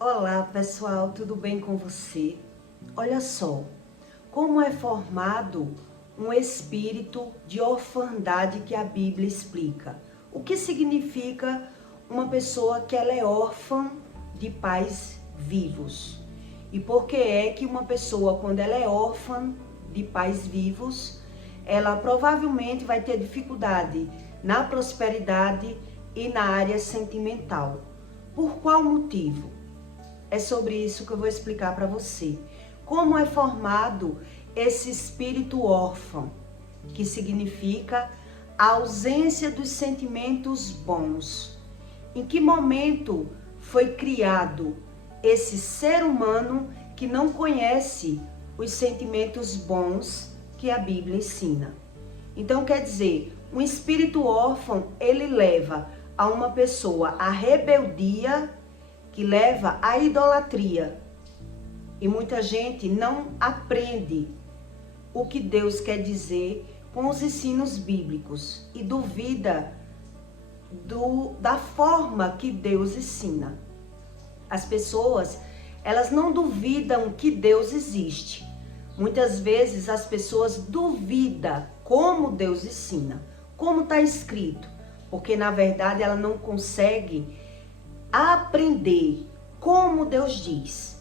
Olá pessoal, tudo bem com você? Olha só, como é formado um espírito de orfandade que a Bíblia explica. O que significa uma pessoa que ela é órfã de pais vivos? E por que é que uma pessoa, quando ela é órfã de pais vivos, ela provavelmente vai ter dificuldade na prosperidade e na área sentimental? Por qual motivo? É sobre isso que eu vou explicar para você. Como é formado esse espírito órfão, que significa a ausência dos sentimentos bons. Em que momento foi criado esse ser humano que não conhece os sentimentos bons que a Bíblia ensina? Então, quer dizer, um espírito órfão, ele leva a uma pessoa a rebeldia, que leva à idolatria. E muita gente não aprende o que Deus quer dizer com os ensinos bíblicos e duvida da forma que Deus ensina. As pessoas, elas não duvidam que Deus existe. Muitas vezes as pessoas duvidam como Deus ensina, como está escrito, porque na verdade ela não consegue aprender como Deus diz.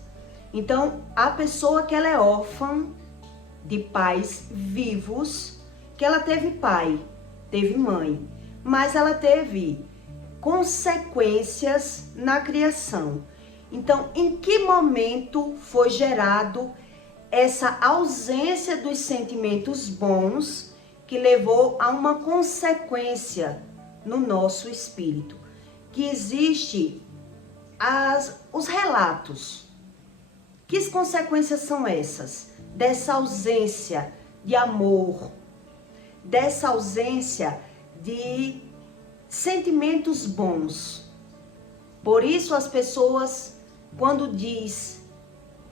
Então, a pessoa que ela é órfã de pais vivos, que ela teve pai, teve mãe, mas ela teve consequências na criação. Então, em que momento foi gerado essa ausência dos sentimentos bons que levou a uma consequência no nosso espírito? Que existe os relatos. Que consequências são essas? Dessa ausência de amor, dessa ausência de sentimentos bons. Por isso as pessoas, quando diz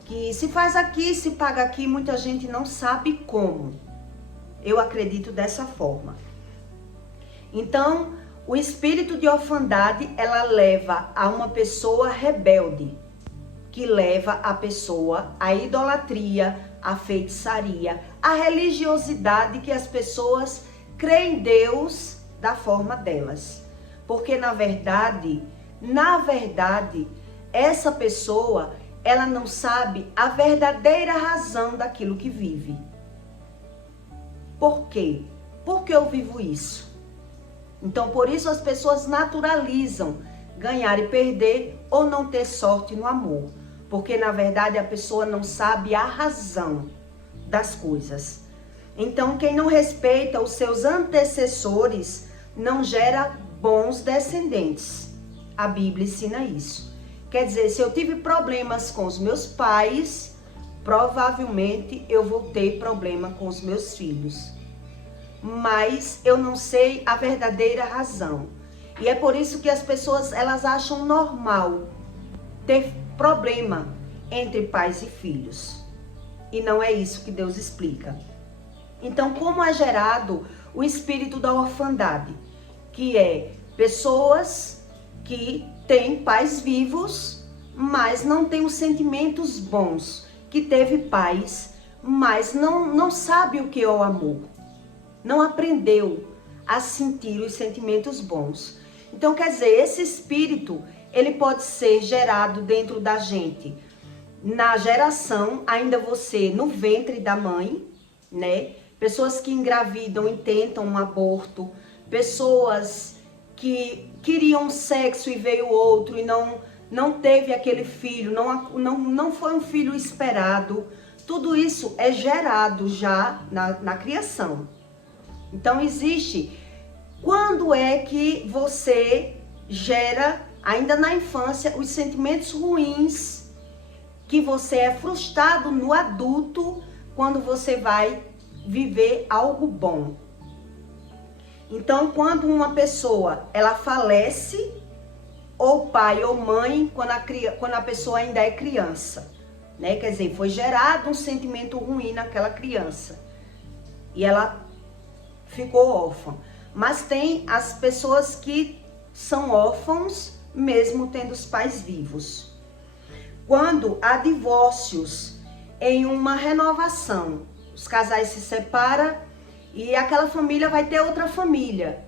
que se faz aqui, se paga aqui, muita gente não sabe como. Eu acredito dessa forma. Então, o espírito de orfandade, ela leva a uma pessoa rebelde, que leva a pessoa à idolatria, à feitiçaria, à religiosidade, que as pessoas creem em Deus da forma delas. Porque na verdade, essa pessoa, ela não sabe a verdadeira razão daquilo que vive. Por quê? Porque eu vivo isso. Então, por isso as pessoas naturalizam ganhar e perder ou não ter sorte no amor. Porque, na verdade, a pessoa não sabe a razão das coisas. Então, quem não respeita os seus antecessores não gera bons descendentes. A Bíblia ensina isso. Quer dizer, se eu tive problemas com os meus pais, provavelmente eu vou ter problema com os meus filhos. Mas eu não sei a verdadeira razão. E é por isso que as pessoas, elas acham normal ter problema entre pais e filhos. E não é isso que Deus explica. Então, como é gerado o espírito da orfandade? Que é pessoas que têm pais vivos, mas não têm os sentimentos bons. Que teve pais, mas não sabe o que é o amor. Não aprendeu a sentir os sentimentos bons. Então, quer dizer, esse espírito, ele pode ser gerado dentro da gente, na geração, ainda você no ventre da mãe, né? Pessoas que engravidam e tentam um aborto, pessoas que queriam sexo e veio outro e não teve aquele filho, não foi um filho esperado. Tudo isso é gerado já na criação. Então existe, quando é que você gera, ainda na infância, os sentimentos ruins, que você é frustrado no adulto, quando você vai viver algo bom. Então, quando uma pessoa, ela falece, ou pai ou mãe, quando a pessoa ainda é criança, né? Quer dizer, foi gerado um sentimento ruim naquela criança. E ela ficou órfã. Mas tem as pessoas que são órfãos mesmo tendo os pais vivos. Quando há divórcios em uma renovação, os casais se separam e aquela família vai ter outra família.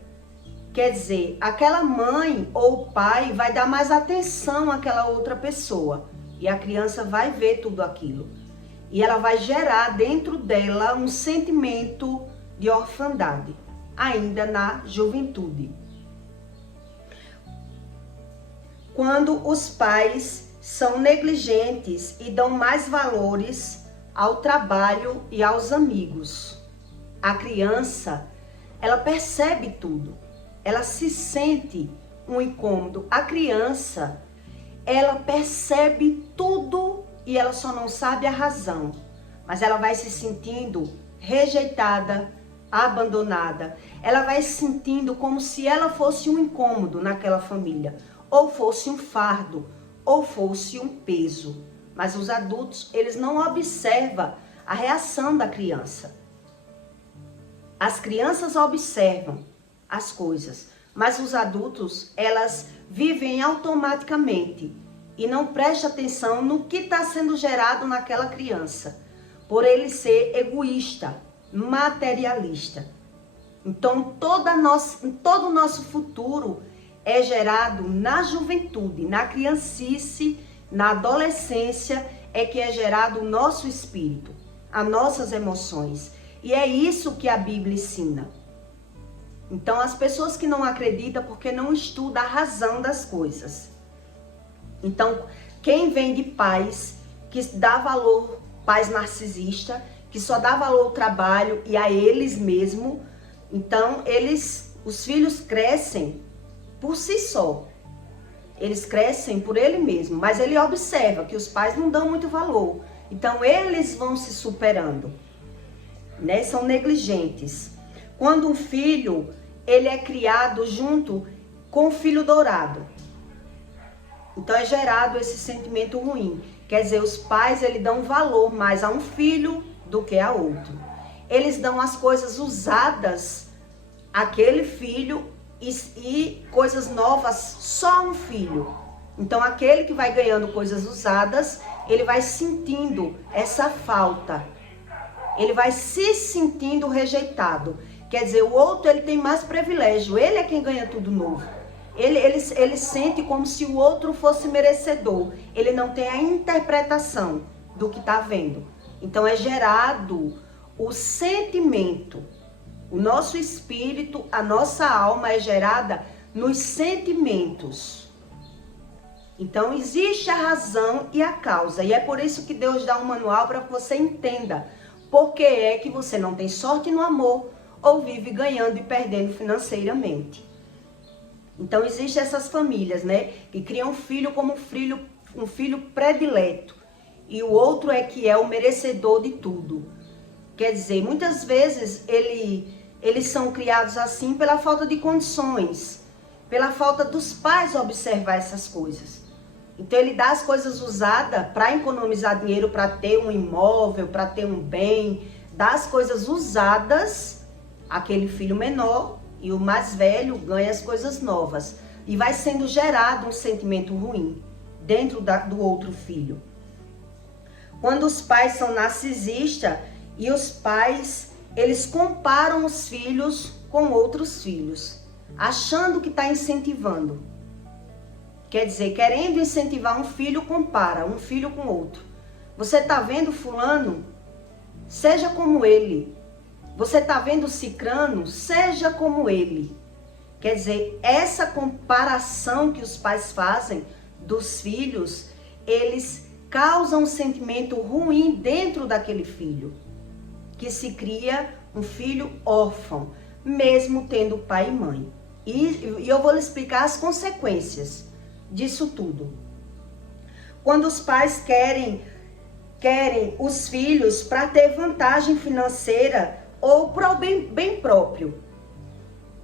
Quer dizer, aquela mãe ou o pai vai dar mais atenção àquela outra pessoa. E a criança vai ver tudo aquilo. E ela vai gerar dentro dela um sentimento de orfandade, ainda na juventude. Quando os pais são negligentes e dão mais valores ao trabalho e aos amigos. A criança, ela percebe tudo. Ela se sente um incômodo. A criança, ela percebe tudo e ela só não sabe a razão. Mas ela vai se sentindo rejeitada, abandonada. Ela vai se sentindo como se ela fosse um incômodo naquela família. Ou fosse um fardo, ou fosse um peso. Mas os adultos, eles não observam a reação da criança. As crianças observam as coisas, mas os adultos, elas vivem automaticamente e não prestam atenção no que está sendo gerado naquela criança, por ele ser egoísta, materialista. Então, todo o nosso futuro é gerado na juventude, na criancice, na adolescência, é que é gerado o nosso espírito, as nossas emoções. E é isso que a Bíblia ensina. Então, as pessoas que não acreditam porque não estudam a razão das coisas. Então, quem vem de pais que dá valor, pais narcisistas, que só dá valor ao trabalho e a eles mesmos, então os filhos crescem por si só. Eles crescem por ele mesmo, mas ele observa que os pais não dão muito valor. Então, eles vão se superando, né? São negligentes. Quando um filho, ele é criado junto com o filho dourado. Então é gerado esse sentimento ruim. Quer dizer, os pais, eles dão valor mais a um filho do que a outro. Eles dão as coisas usadas àquele filho e coisas novas só a um filho. Então aquele que vai ganhando coisas usadas, ele vai sentindo essa falta. Ele vai se sentindo rejeitado. Quer dizer, o outro, ele tem mais privilégio. Ele é quem ganha tudo novo. Ele sente como se o outro fosse merecedor. Ele não tem a interpretação do que está vendo. Então é gerado o sentimento. O nosso espírito, a nossa alma é gerada nos sentimentos. Então existe a razão e a causa. E é por isso que Deus dá um manual para que você entenda por que é que você não tem sorte no amor ou vive ganhando e perdendo financeiramente. Então existem essas famílias, né, que criam um filho como um filho predileto e o outro é que é o merecedor de tudo. Quer dizer, muitas vezes eles são criados assim pela falta de condições, pela falta dos pais observar essas coisas. Então ele dá as coisas usadas para economizar dinheiro, para ter um imóvel, para ter um bem, dá as coisas usadas. Aquele filho menor e o mais velho ganha as coisas novas. E vai sendo gerado um sentimento ruim dentro do outro filho. Quando os pais são narcisistas e os pais, eles comparam os filhos com outros filhos, achando que está incentivando. Quer dizer, querendo incentivar um filho, compara um filho com outro. Você está vendo fulano? Seja como ele. Você está vendo cicrano? Seja como ele. Quer dizer, essa comparação que os pais fazem dos filhos, eles causam um sentimento ruim dentro daquele filho, que se cria um filho órfão, mesmo tendo pai e mãe. E eu vou lhe explicar as consequências disso tudo. Quando os pais querem os filhos para ter vantagem financeira ou para o bem próprio.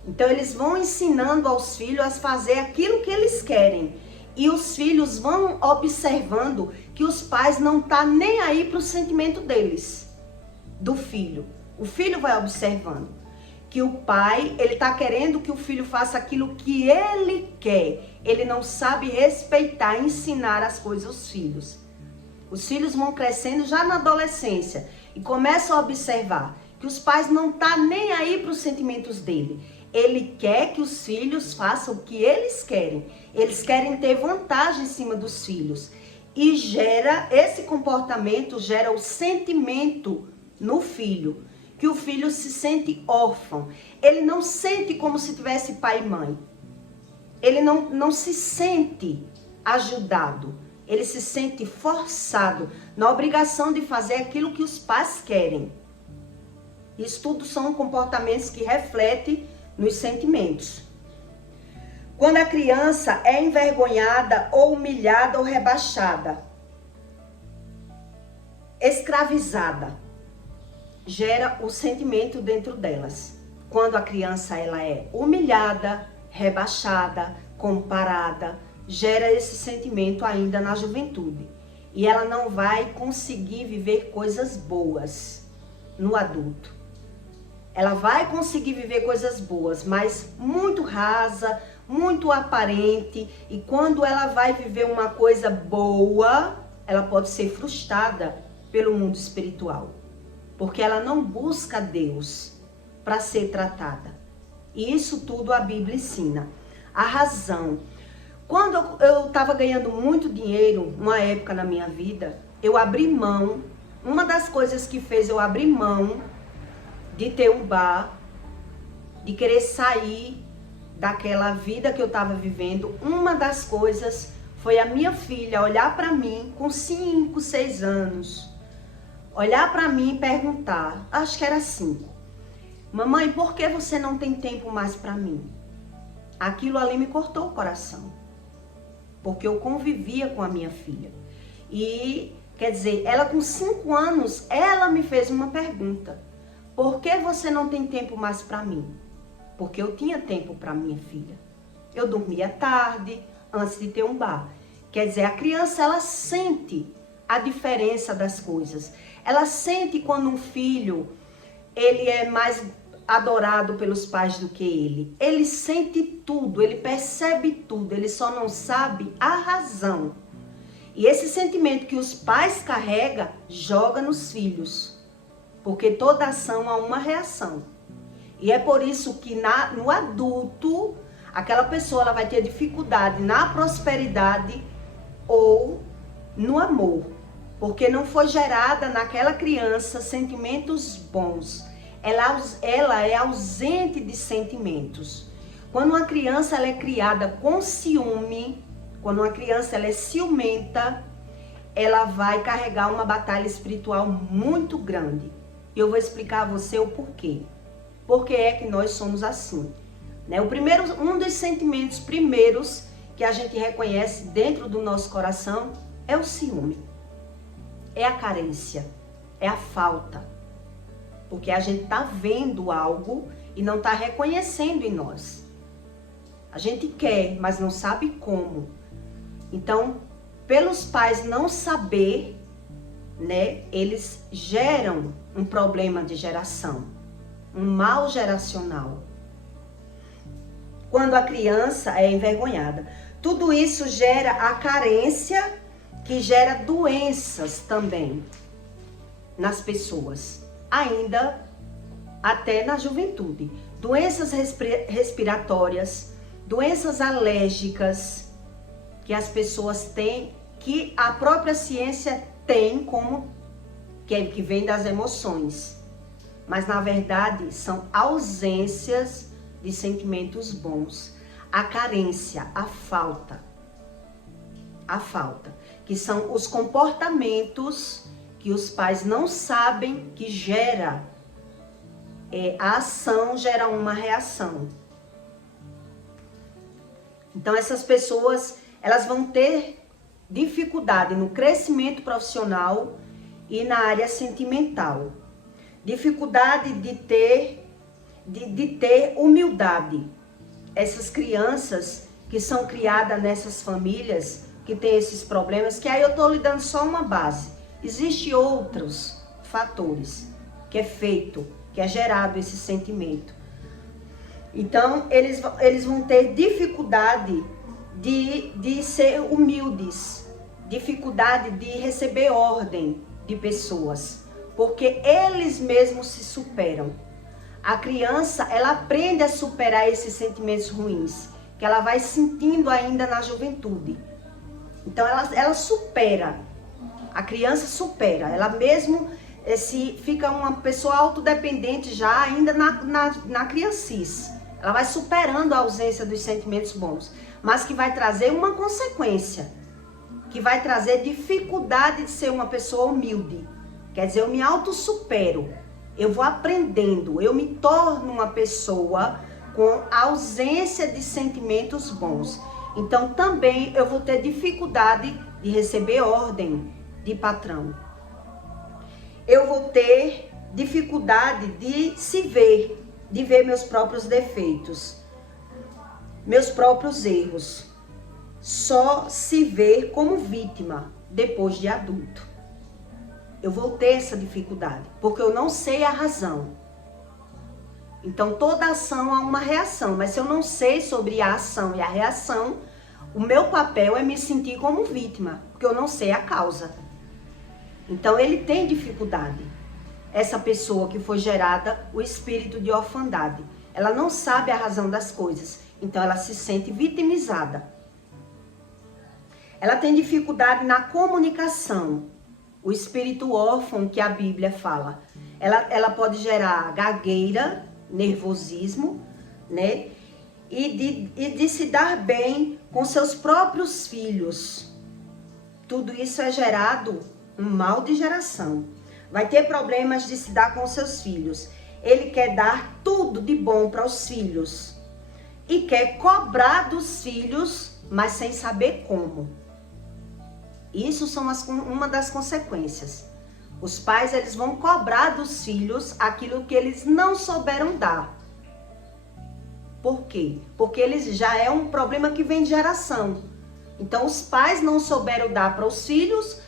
Então eles vão ensinando aos filhos a fazer aquilo que eles querem. E os filhos vão observando que os pais não estão nem aí para o sentimento deles, do filho. O filho vai observando que o pai, ele está querendo que o filho faça aquilo que ele quer. Ele não sabe respeitar, ensinar as coisas aos filhos. Os filhos vão crescendo já na adolescência e começam a observar que os pais não estão nem aí para os sentimentos dele. Ele quer que os filhos façam o que eles querem. Eles querem ter vantagem em cima dos filhos. E esse comportamento gera o sentimento no filho, que o filho se sente órfão. Ele não sente como se tivesse pai e mãe. Ele não se sente ajudado. Ele se sente forçado na obrigação de fazer aquilo que os pais querem. Isso tudo são comportamentos que refletem nos sentimentos. Quando a criança é envergonhada ou humilhada ou rebaixada, escravizada, gera o sentimento dentro delas. Quando a criança ela é humilhada, rebaixada, comparada, gera esse sentimento ainda na juventude. E ela não vai conseguir viver coisas boas no adulto. Ela vai conseguir viver coisas boas, mas muito rasa, muito aparente. E quando ela vai viver uma coisa boa, ela pode ser frustrada pelo mundo espiritual. Porque ela não busca Deus para ser tratada. E isso tudo a Bíblia ensina. A razão. Quando eu estava ganhando muito dinheiro, uma época na minha vida, eu abri mão. Uma das coisas que fez eu abrir mão de ter um bar, de querer sair daquela vida que eu estava vivendo, uma das coisas foi a minha filha olhar para mim com 5, 6 anos, olhar para mim e perguntar, acho que era 5, mamãe, por que você não tem tempo mais para mim? Aquilo ali me cortou o coração, porque eu convivia com a minha filha. E, quer dizer, ela com 5 anos, ela me fez uma pergunta. Por que você não tem tempo mais para mim? Porque eu tinha tempo para minha filha. Eu dormia tarde, antes de ter um bar. Quer dizer, a criança, ela sente a diferença das coisas. Ela sente quando um filho, ele é mais adorado pelos pais do que ele. Ele sente tudo, ele percebe tudo, ele só não sabe a razão. E esse sentimento que os pais carregam, joga nos filhos. Porque toda ação há uma reação. E é por isso que no adulto, aquela pessoa ela vai ter dificuldade na prosperidade ou no amor. Porque não foi gerada naquela criança sentimentos bons. Ela é ausente de sentimentos. Quando uma criança ela é criada com ciúme, quando uma criança ela é ciumenta, ela vai carregar uma batalha espiritual muito grande. E eu vou explicar a você o porquê. Por que é que nós somos assim? Né? Um dos sentimentos primeiros que a gente reconhece dentro do nosso coração é o ciúme. É a carência. É a falta. Porque a gente está vendo algo e não está reconhecendo em nós. A gente quer, mas não sabe como. Então, pelos pais não saber, né, eles geram um problema de geração, um mal geracional. Quando a criança é envergonhada. Tudo isso gera a carência, que gera doenças também nas pessoas, ainda até na juventude. Doenças respiratórias, doenças alérgicas que as pessoas têm, que a própria ciência tem como que vem das emoções, mas na verdade são ausências de sentimentos bons. A carência, a falta, que são os comportamentos que os pais não sabem que gera, a ação gera uma reação. Então essas pessoas, elas vão ter dificuldade no crescimento profissional e na área sentimental. Dificuldade de ter humildade. Essas crianças que são criadas nessas famílias que têm esses problemas, que aí eu estou lhe dando só uma base. Existem outros fatores que é gerado esse sentimento. Então, eles vão ter dificuldade de ser humildes, dificuldade de receber ordem de pessoas, porque eles mesmos se superam. A criança, ela aprende a superar esses sentimentos ruins, que ela vai sentindo ainda na juventude. Então ela supera, a criança supera, ela mesmo se fica uma pessoa autodependente já ainda na criancice. Ela vai superando a ausência dos sentimentos bons, mas que vai trazer uma consequência, que vai trazer dificuldade de ser uma pessoa humilde. Quer dizer, eu me autossupero, eu vou aprendendo, eu me torno uma pessoa com ausência de sentimentos bons. Então também eu vou ter dificuldade de receber ordem de patrão. Eu vou ter dificuldade de se ver, de ver meus próprios defeitos, meus próprios erros. Só se ver como vítima depois de adulto. Eu vou ter essa dificuldade, porque eu não sei a razão. Então toda ação há uma reação, mas se eu não sei sobre a ação e a reação, o meu papel é me sentir como vítima, porque eu não sei a causa. Então ele tem dificuldade. Essa pessoa que foi gerada, o espírito de orfandade, ela não sabe a razão das coisas, então ela se sente vitimizada. Ela tem dificuldade na comunicação, o espírito órfão que a Bíblia fala. Ela pode gerar gagueira, nervosismo, né? E de se dar bem com seus próprios filhos. Tudo isso é gerado um mal de geração. Vai ter problemas de se dar com seus filhos. Ele quer dar tudo de bom para os filhos. E quer cobrar dos filhos, mas sem saber como. Isso são uma das consequências. Os pais, eles vão cobrar dos filhos aquilo que eles não souberam dar. Por quê? Porque eles já é um problema que vem de geração. Então, os pais não souberam dar para os filhos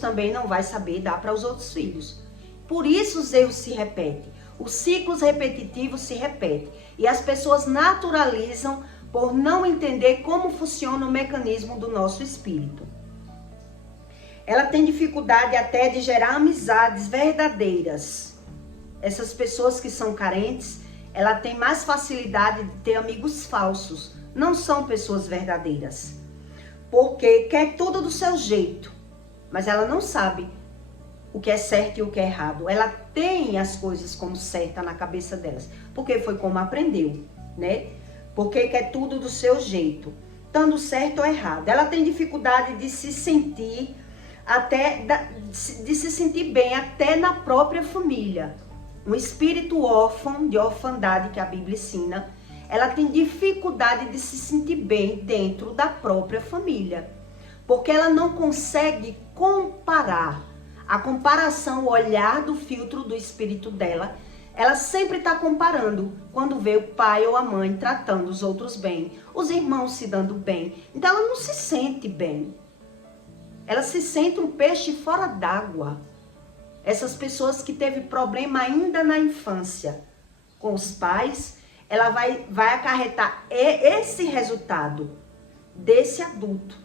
também não vai saber dar para os outros filhos. Por isso os erros se repetem. Os ciclos repetitivos se repetem. E as pessoas naturalizam por não entender como funciona o mecanismo do nosso espírito. Ela tem dificuldade até de gerar amizades verdadeiras. Essas pessoas que são carentes, ela tem mais facilidade de ter amigos falsos. Não são pessoas verdadeiras. Porque quer tudo do seu jeito. Mas ela não sabe o que é certo e o que é errado. Ela tem as coisas como certa na cabeça delas. Porque foi como aprendeu, né? Porque quer tudo do seu jeito. Estando certo ou errado. Ela tem dificuldade de se sentir de se sentir bem até na própria família. Um espírito órfão, de orfandade que a Bíblia ensina, ela tem dificuldade de se sentir bem dentro da própria família. Porque ela não consegue comparar. A comparação, o olhar do filtro do espírito dela, ela sempre está comparando quando vê o pai ou a mãe tratando os outros bem, os irmãos se dando bem. Então ela não se sente bem. Ela se sente um peixe fora d'água. Essas pessoas que teve problema ainda na infância com os pais, ela vai acarretar esse resultado desse adulto.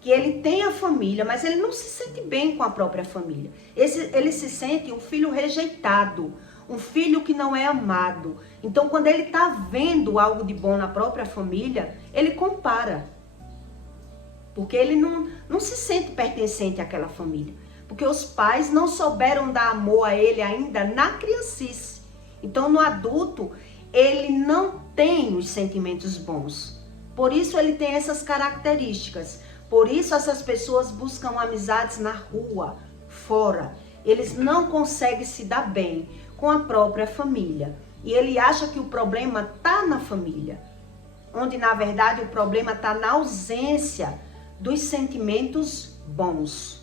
Que ele tem a família, mas ele não se sente bem com a própria família. Ele se sente um filho rejeitado, um filho que não é amado. Então, quando ele está vendo algo de bom na própria família, ele compara. Porque ele não se sente pertencente àquela família. Porque os pais não souberam dar amor a ele ainda na criancice. Então, no adulto, ele não tem os sentimentos bons. Por isso, ele tem essas características. Por isso essas pessoas buscam amizades na rua, fora. Eles não conseguem se dar bem com a própria família. E ele acha que o problema está na família. Onde na verdade o problema está na ausência dos sentimentos bons.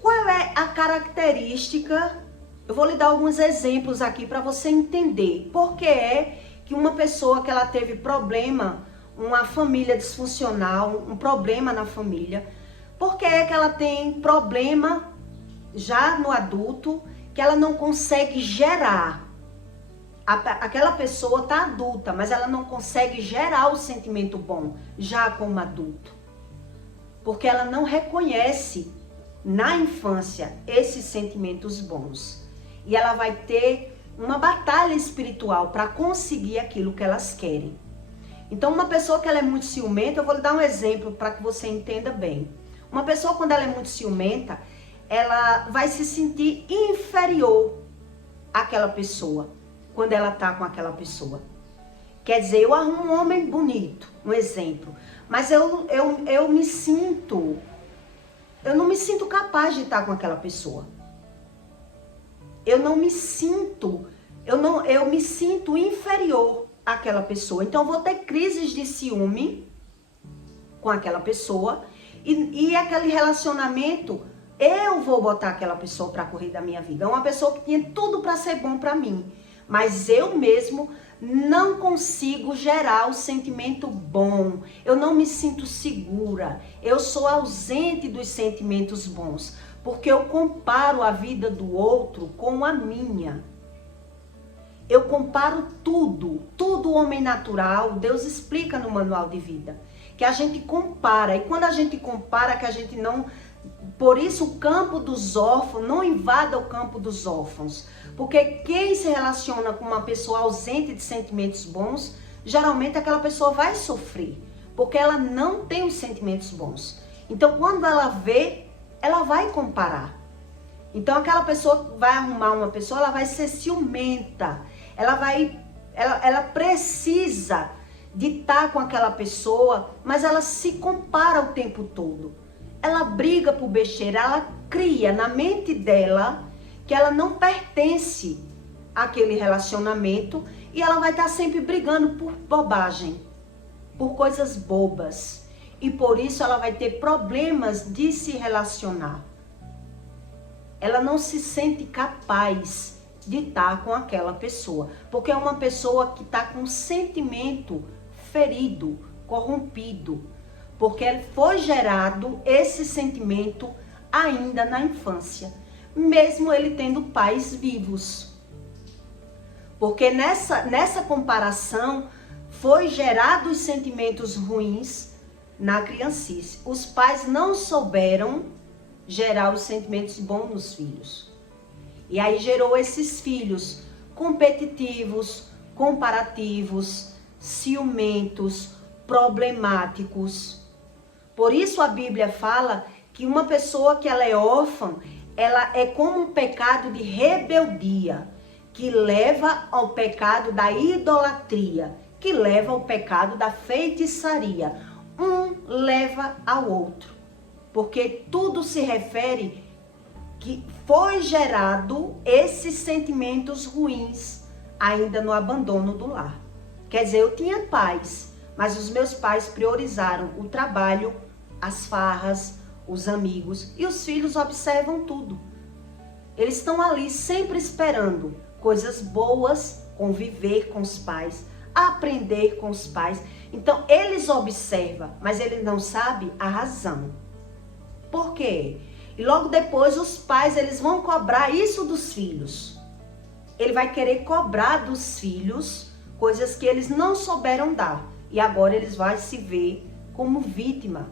Qual é a característica? Eu vou lhe dar alguns exemplos aqui para você entender. Por que é que uma pessoa que ela teve problema, uma família disfuncional, um problema na família, por que é que ela tem problema já no adulto, que ela não consegue gerar? Aquela pessoa está adulta, mas ela não consegue gerar o sentimento bom, já como adulto. porque ela não reconhece na infância esses sentimentos bons. E ela vai ter uma batalha espiritual para conseguir aquilo que elas querem. Então, uma pessoa que ela é muito ciumenta, eu vou lhe dar um exemplo para que você entenda bem. Uma pessoa, quando ela é muito ciumenta, ela vai se sentir inferior àquela pessoa, quando ela tá com aquela pessoa. Quer dizer, eu arrumo um homem bonito, um exemplo, mas eu não me sinto capaz de estar com aquela pessoa. Eu me sinto inferior àquela pessoa. Então, eu vou ter crises de ciúme com aquela pessoa e aquele relacionamento, eu vou botar aquela pessoa para correr da minha vida. É uma pessoa que tinha tudo para ser bom para mim, mas eu mesmo não consigo gerar o sentimento bom. Eu não me sinto segura. Eu sou ausente dos sentimentos bons, porque eu comparo a vida do outro com a minha. Eu comparo tudo homem natural. Deus explica no manual de vida que a gente compara, e quando a gente compara, que a gente não... Por isso o campo dos órfãos, não invada o campo dos órfãos, porque quem se relaciona com uma pessoa ausente de sentimentos bons, geralmente aquela pessoa vai sofrer, porque ela não tem os sentimentos bons. Então, quando ela vê, ela vai comparar. Então, aquela pessoa que vai arrumar uma pessoa, ela vai ser ciumenta, ela precisa de estar com aquela pessoa, mas ela se compara o tempo todo. Ela briga por besteira, ela cria na mente dela que ela não pertence àquele relacionamento e ela vai estar sempre brigando por bobagem, por coisas bobas. E por isso ela vai ter problemas de se relacionar. Ela não se sente capaz de estar com aquela pessoa, porque é uma pessoa que está com um sentimento ferido, corrompido, porque foi gerado esse sentimento ainda na infância, mesmo ele tendo pais vivos. Porque nessa comparação foi gerado os sentimentos ruins na criancice. Os pais não souberam gerar os sentimentos bons nos filhos. E aí gerou esses filhos competitivos, comparativos, ciumentos, problemáticos. Por isso a Bíblia fala que uma pessoa que ela é órfã, ela é como um pecado de rebeldia, que leva ao pecado da idolatria, que leva ao pecado da feitiçaria. Um leva ao outro, porque tudo se refere que foi gerado esses sentimentos ruins ainda no abandono do lar. Quer dizer, eu tinha pais, mas os meus pais priorizaram o trabalho, as farras, os amigos, e os filhos observam tudo. Eles estão ali sempre esperando coisas boas, conviver com os pais, aprender com os pais. Então, eles observam, mas eles não sabem a razão. Por quê? E logo depois os pais, eles vão cobrar isso dos filhos. Ele vai querer cobrar dos filhos coisas que eles não souberam dar. E agora eles vão se ver como vítima.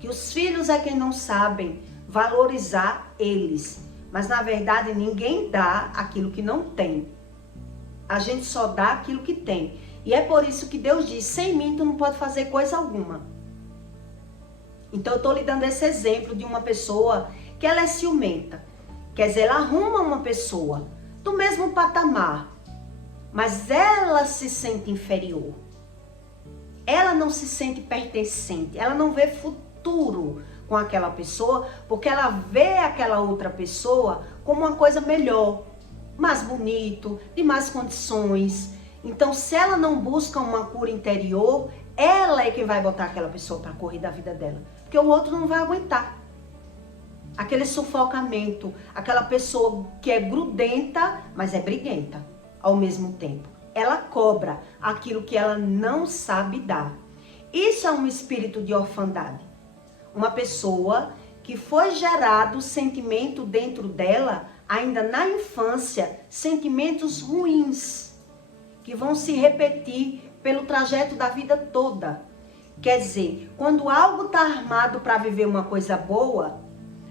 Que os filhos é quem não sabem valorizar eles. Mas na verdade ninguém dá aquilo que não tem. A gente só dá aquilo que tem. E é por isso que Deus diz, sem mim tu não pode fazer coisa alguma. Então eu estou lhe dando esse exemplo de uma pessoa que ela é ciumenta. Quer dizer, ela arruma uma pessoa do mesmo patamar, mas ela se sente inferior. Ela não se sente pertencente, ela não vê futuro com aquela pessoa, porque ela vê aquela outra pessoa como uma coisa melhor, mais bonito, de mais condições. Então, se ela não busca uma cura interior, ela é quem vai botar aquela pessoa para correr da vida dela, porque o outro não vai aguentar. Aquele sufocamento, aquela pessoa que é grudenta, mas é briguenta ao mesmo tempo. Ela cobra aquilo que ela não sabe dar. Isso é um espírito de orfandade. Uma pessoa que foi gerado sentimento dentro dela, ainda na infância, sentimentos ruins, que vão se repetir pelo trajeto da vida toda. Quer dizer, quando algo está armado para viver uma coisa boa,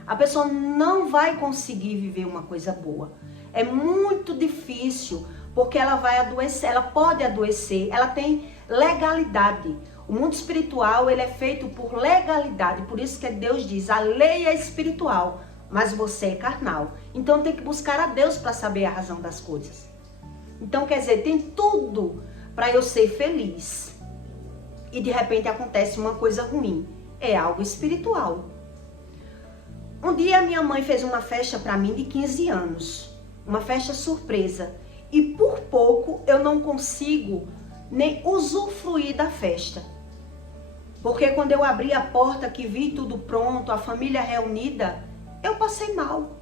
a pessoa não vai conseguir viver uma coisa boa. É muito difícil, porque ela vai adoecer, ela pode adoecer, ela tem legalidade. O mundo espiritual, ele é feito por legalidade, por isso que Deus diz, a lei é espiritual, mas você é carnal. Então tem que buscar a Deus para saber a razão das coisas. Então quer dizer, tem tudo para eu ser feliz. E de repente acontece uma coisa ruim. É algo espiritual. Um dia minha mãe fez uma festa para mim de 15 anos. Uma festa surpresa. E por pouco eu não consigo nem usufruir da festa. Porque quando eu abri a porta, que vi tudo pronto, a família reunida, eu passei mal.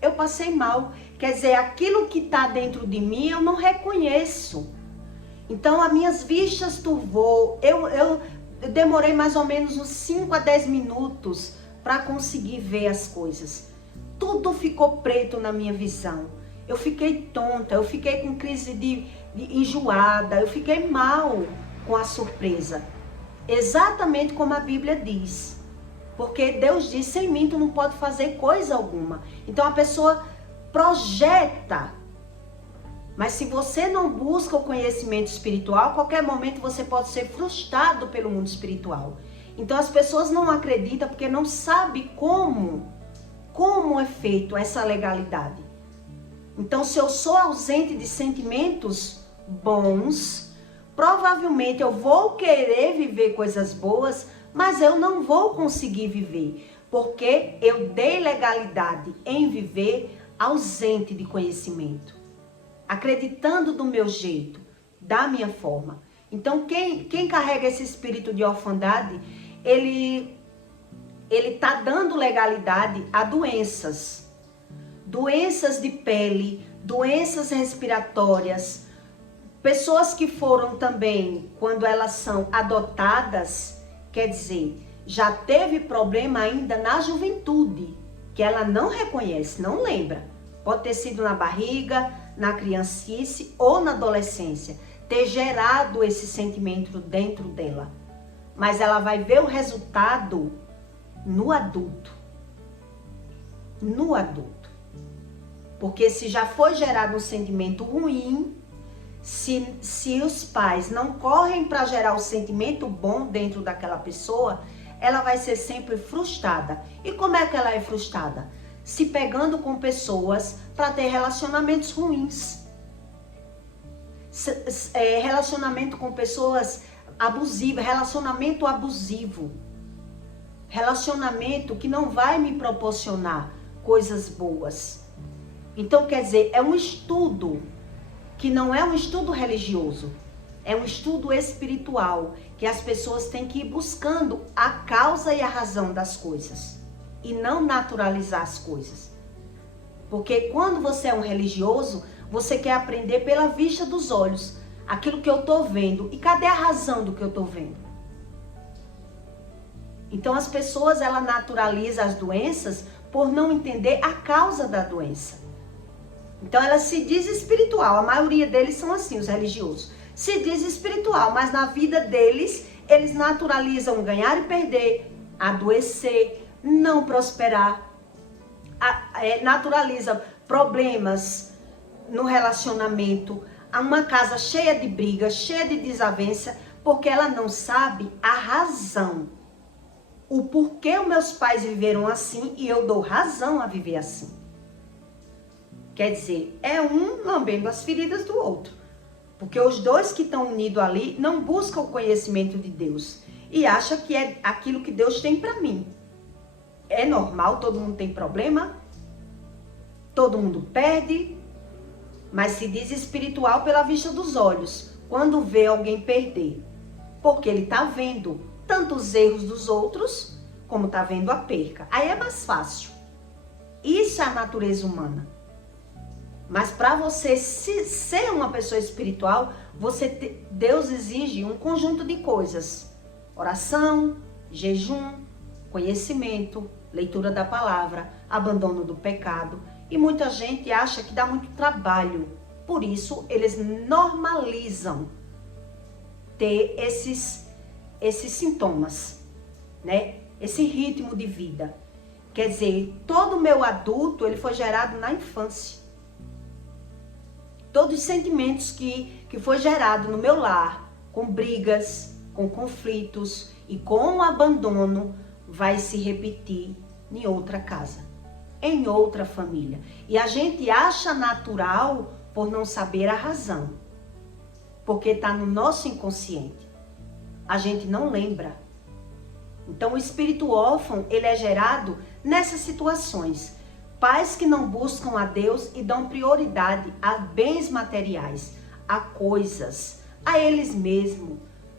Eu passei mal. Quer dizer, aquilo que está dentro de mim eu não reconheço. Então as minhas vistas turvou. Eu demorei mais ou menos uns 5 a 10 minutos para conseguir ver as coisas. Tudo ficou preto na minha visão. Eu fiquei tonta, eu fiquei com crise de enjoada, eu fiquei mal com a surpresa. Exatamente como a Bíblia diz. Porque Deus diz, sem mim tu não pode fazer coisa alguma. Então a pessoa projeta. Mas se você não busca o conhecimento espiritual, a qualquer momento você pode ser frustrado pelo mundo espiritual. Então as pessoas não acreditam porque não sabem como é feito essa legalidade. Então se eu sou ausente de sentimentos bons, provavelmente eu vou querer viver coisas boas, mas eu não vou conseguir viver, porque eu dei legalidade em viver ausente de conhecimento, acreditando do meu jeito, da minha forma. Então quem carrega esse espírito de orfandade, ele está dando legalidade a doenças de pele, doenças respiratórias, pessoas que foram também, quando elas são adotadas, quer dizer, já teve problema ainda na juventude, que ela não reconhece, não lembra. Pode ter sido na barriga, na criancice ou na adolescência, ter gerado esse sentimento dentro dela. Mas ela vai ver o resultado no adulto. No adulto. Porque se já foi gerado um sentimento ruim, se os pais não correm para gerar o sentimento bom dentro daquela pessoa, ela vai ser sempre frustrada. E como é que ela é frustrada? Se pegando com pessoas para ter relacionamentos ruins. Relacionamento com pessoas abusivas, relacionamento abusivo. Relacionamento que não vai me proporcionar coisas boas. Então, quer dizer, é um estudo que não é um estudo religioso, é um estudo espiritual, que as pessoas têm que ir buscando a causa e a razão das coisas, e não naturalizar as coisas. Porque quando você é um religioso, você quer aprender pela vista dos olhos, aquilo que eu estou vendo, e cadê a razão do que eu estou vendo? Então as pessoas, ela naturaliza as doenças por não entender a causa da doença. Então ela se diz espiritual, a maioria deles são assim, os religiosos. Se diz espiritual, mas na vida deles, eles naturalizam ganhar e perder, adoecer, não prosperar, naturaliza problemas no relacionamento, uma casa cheia de brigas, cheia de desavença, porque ela não sabe a razão, o porquê os meus pais viveram assim e eu dou razão a viver assim. Quer dizer, é um lambendo as feridas do outro. Porque os dois que estão unidos ali não buscam o conhecimento de Deus. E acham que é aquilo que Deus tem para mim. É normal, todo mundo tem problema. Todo mundo perde. Mas se diz espiritual pela vista dos olhos. Quando vê alguém perder. Porque ele está vendo tanto os erros dos outros, como está vendo a perca. Aí é mais fácil. Isso é a natureza humana. Mas para você ser uma pessoa espiritual, Deus exige um conjunto de coisas. Oração, jejum, conhecimento, leitura da palavra, abandono do pecado. E muita gente acha que dá muito trabalho. Por isso, eles normalizam ter esses sintomas, né? Esse ritmo de vida. Quer dizer, todo o meu adulto, ele foi gerado na infância. Todos os sentimentos que foi gerado no meu lar, com brigas, com conflitos e com o abandono, vai se repetir em outra casa, em outra família. E a gente acha natural por não saber a razão, porque está no nosso inconsciente. A gente não lembra. Então o espírito órfão, ele é gerado nessas situações. Pais que não buscam a Deus e dão prioridade a bens materiais, a coisas, a eles mesmos,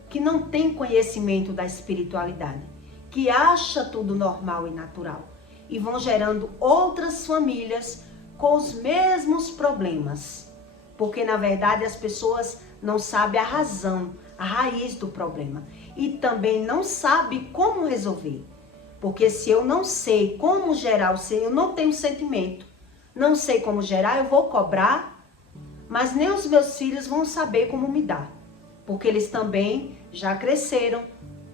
que não têm conhecimento da espiritualidade, que acha tudo normal e natural, e vão gerando outras famílias com os mesmos problemas, porque na verdade as pessoas não sabem a razão, a raiz do problema, e também não sabem como resolver, porque se eu não sei como gerar, eu não tenho sentimento, não sei como gerar, eu vou cobrar, mas nem os meus filhos vão saber como me dar, porque eles também já cresceram,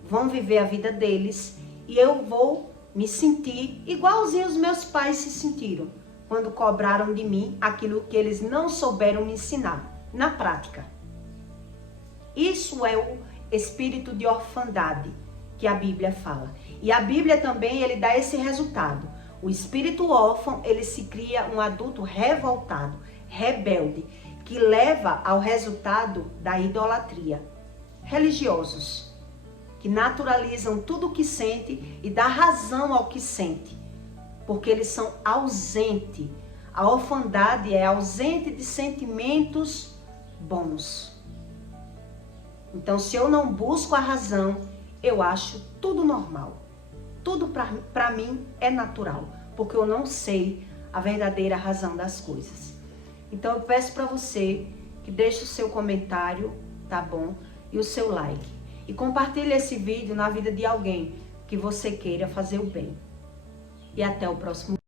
vão viver a vida deles, e eu vou me sentir igualzinho os meus pais se sentiram, quando cobraram de mim aquilo que eles não souberam me ensinar, na prática. Isso é o espírito de orfandade que a Bíblia fala. E a Bíblia também, ele dá esse resultado. O espírito órfão, ele se cria um adulto revoltado, rebelde, que leva ao resultado da idolatria. Religiosos, que naturalizam tudo o que sente e dá razão ao que sente, porque eles são ausentes. A orfandade é ausente de sentimentos bons. Então, se eu não busco a razão, eu acho tudo normal. Tudo para mim é natural, porque eu não sei a verdadeira razão das coisas. Então, eu peço para você que deixe o seu comentário, tá bom? E o seu like. E compartilhe esse vídeo na vida de alguém que você queira fazer o bem. E até o próximo vídeo.